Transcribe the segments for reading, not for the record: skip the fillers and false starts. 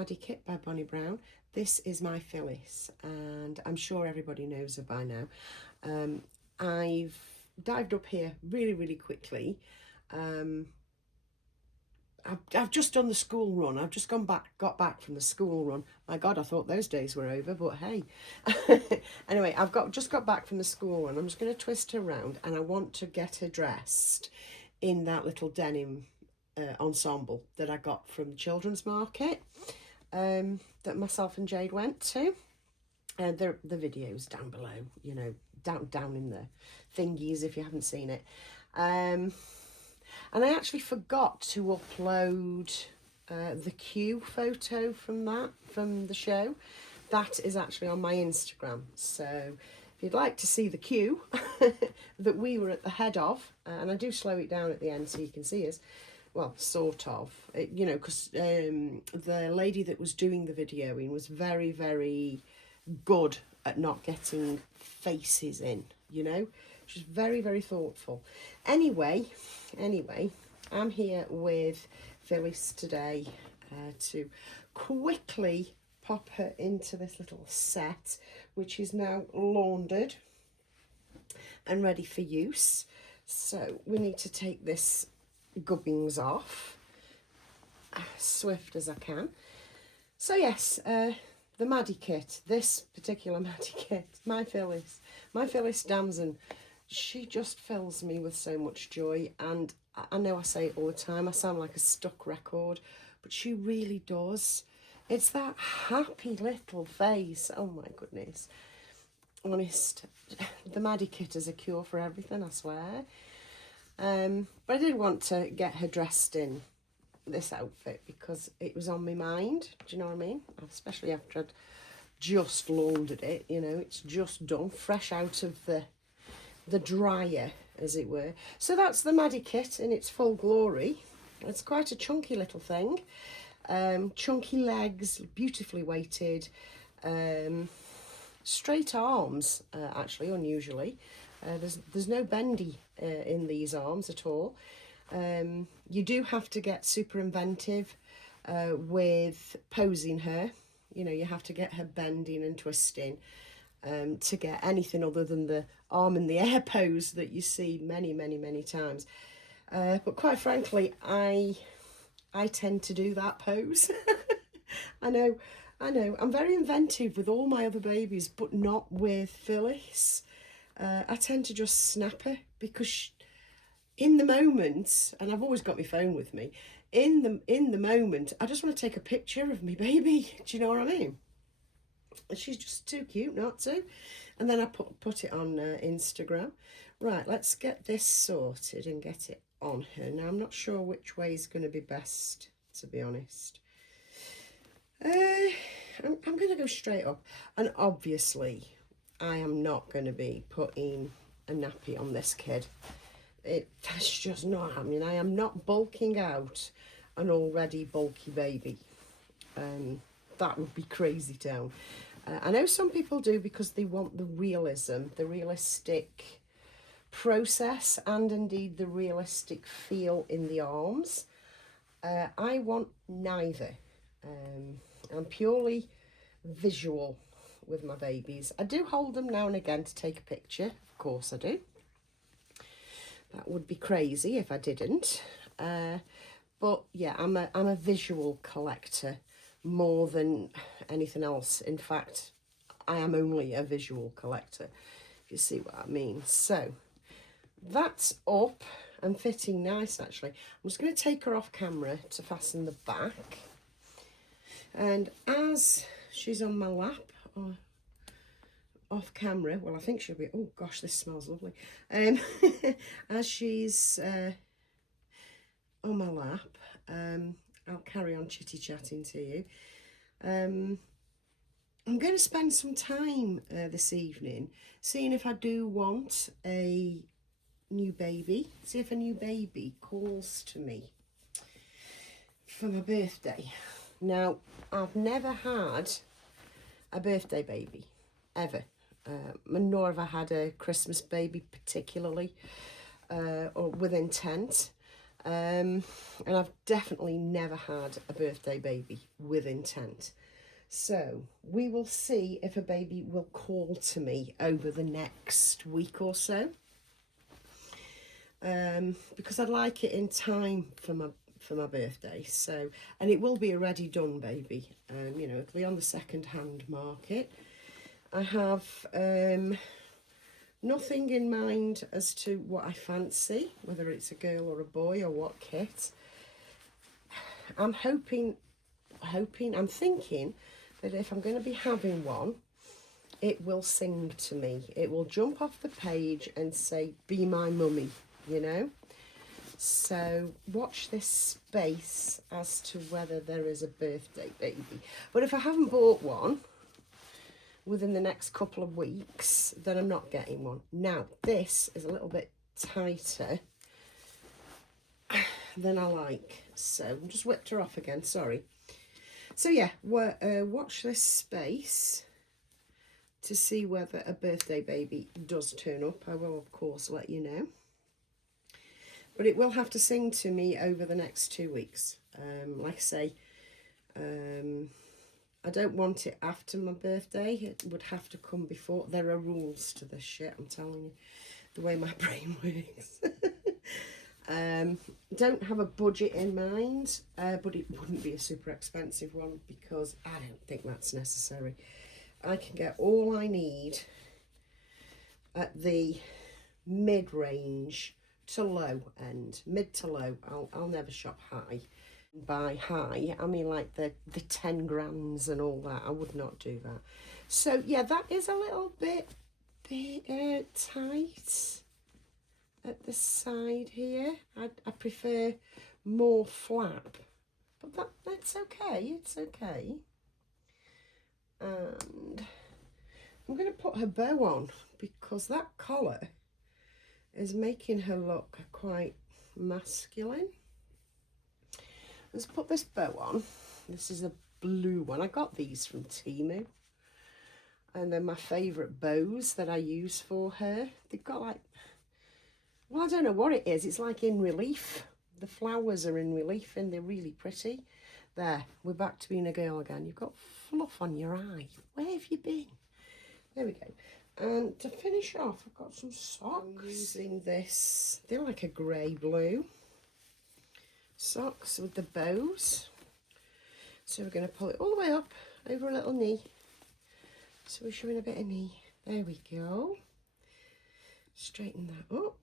Maddie kit by Bonnie Brown. This is my Phyllis, and I'm sure everybody knows her by now. I've dived up here really quickly. I've just done the school run. I've just got back from the school run. My God, I thought those days were over, but hey. Anyway, just got back from the school run. I'm just going to twist her around, and I want to get her dressed in that little denim ensemble that I got from the children's market that myself and Jade went to. The video's down below, you know, down in the thingies if you haven't seen it. And I actually forgot to upload the queue photo from the show. That is actually on my Instagram. So if you'd like to see the queue that we were at the head of, and I do slow it down at the end so you can see us. Well, sort of, you know, because the lady that was doing the videoing was very good at not getting faces in, you know. She's very thoughtful. Anyway, I'm here with Phyllis today to quickly pop her into this little set, which is now laundered and ready for use. So we need to take this gubbins off as swift as I can. So yes, the Maddie kit, this particular Maddie kit, my Phyllis Damson, she just fills me with so much joy. And I know I say it all the time, I sound like a stuck record, but she really does. It's that happy little face. Oh my goodness, honest, the Maddie kit is a cure for everything, I swear. But I did want to get her dressed in this outfit because it was on my mind. Do you know what I mean? Especially after I'd just laundered it, you know, it's just done, fresh out of the dryer, as it were. So that's the Maddie kit in its full glory. It's quite a chunky little thing. Chunky legs, beautifully weighted, straight arms, actually, unusually. There's no bendy in these arms at all. You do have to get super inventive with posing her. You know, you have to get her bending and twisting to get anything other than the arm in the air pose that you see many times. But quite frankly, I tend to do that pose. I know. I'm very inventive with all my other babies, but not with Phyllis. I tend to just snap her because in the moment, and I've always got my phone with me, in the moment, I just want to take a picture of me baby. Do you know what I mean? And she's just too cute not to. And then I put it on Instagram. Right, let's get this sorted and get it on her. Now, I'm not sure which way is going to be best, to be honest. I'm going to go straight up. And obviously, I am not going to be putting a nappy on this kid. That's just not happening. I am not bulking out an already bulky baby. That would be crazy town. I know some people do because they want the realism, the realistic process, and indeed the realistic feel in the arms. I want neither. I'm purely visual with my babies. I do hold them now and again to take a picture, of course I do. That would be crazy if I didn't. But yeah, I'm a visual collector more than anything else. In fact, I am only a visual collector, if you see what I mean. So that's up and fitting nice, actually. I'm just going to take her off camera to fasten the back. And as she's on my lap, or off camera, well, I think she'll be, oh gosh, this smells lovely. As she's on my lap, I'll carry on chitty-chatting to you. I'm going to spend some time this evening seeing if I do want a new baby, see if a new baby calls to me for my birthday. Now, I've never had a birthday baby, ever. Nor have I had a Christmas baby particularly, or with intent. And I've definitely never had a birthday baby with intent. So we will see if a baby will call to me over the next week or so. Because I'd like it in time for my birthday. So, and it will be a ready done baby. You know, it'll be on the second-hand market. I have nothing in mind as to what I fancy, whether it's a girl or a boy or what kit. I'm thinking that if I'm going to be having one, it will sing to me. It will jump off the page and say, "Be my mummy," you know? So watch this space as to whether there is a birthday baby. But if I haven't bought one within the next couple of weeks, then I'm not getting one. Now, this is a little bit tighter than I like. So I just whipped her off again, sorry. So yeah, watch this space to see whether a birthday baby does turn up. I will, of course, let you know. But it will have to sing to me over the next 2 weeks. Like I say, I don't want it after my birthday. It would have to come before. There are rules to this shit, I'm telling you, the way my brain works. Don't have a budget in mind, but it wouldn't be a super expensive one because I don't think that's necessary. I can get all I need at the mid-range to low end, mid to low. I'll never shop high. By high, I mean like the 10 grams and all that. I would not do that. So yeah, that is a little bit tight at the side here. I prefer more flap, but that's okay. It's okay. And I'm going to put her bow on because that collar is making her look quite masculine. Let's put this bow on. This is a blue one. I got these from Temu. And they're my favourite bows that I use for her. They've got like, well, I don't know what it is. It's like in relief. The flowers are in relief and they're really pretty. There, we're back to being a girl again. You've got fluff on your eye. Where have you been? There we go. And to finish off, I've got some socks. I'm using this, they're like a grey blue. Socks with the bows. So we're going to pull it all the way up over a little knee. So we're showing a bit of knee. There we go. Straighten that up.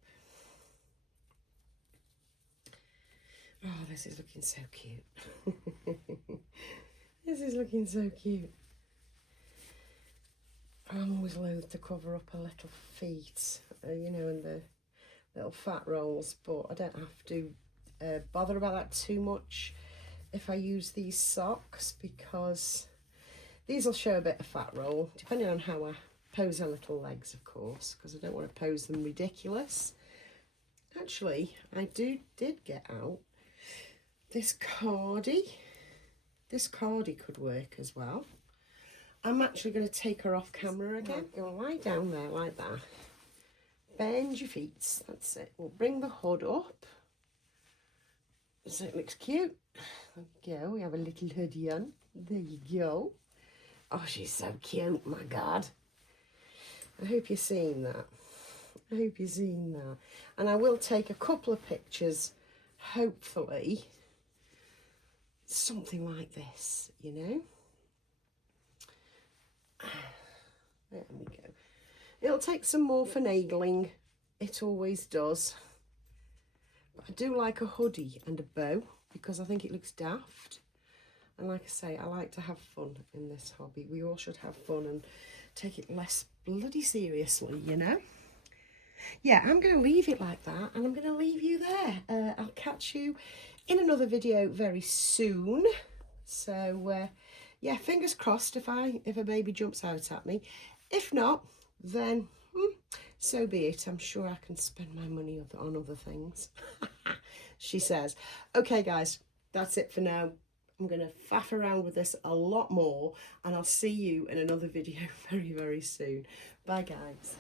Oh, this is looking so cute. This is looking so cute. I'm always loath to cover up her little feet, you know, and the little fat rolls, but I don't have to bother about that too much if I use these socks, because these will show a bit of fat roll, depending on how I pose her little legs, of course, because I don't want to pose them ridiculous. Actually, I did get out this cardie. This cardie could work as well. I'm actually going to take her off camera again. Go lie down there like that. Bend your feet. That's it. We'll bring the hood up so it looks cute. There we go. We have a little hoodie on. There you go. Oh, she's so cute. My God. I hope you're seeing that. I hope you're seeing that. And I will take a couple of pictures, hopefully. Something like this, you know. There we go. It'll take some more finagling. It always does. But I do like a hoodie and a bow because I think it looks daft. And like I say, I like to have fun in this hobby. We all should have fun and take it less bloody seriously, you know. Yeah, I'm going to leave it like that and I'm going to leave you there. I'll catch you in another video very soon. So, yeah, fingers crossed if a baby jumps out at me. If not, then so be it. I'm sure I can spend my money on other things. She says. Okay, guys, that's it for now. I'm going to faff around with this a lot more, and I'll see you in another video very, very soon. Bye, guys.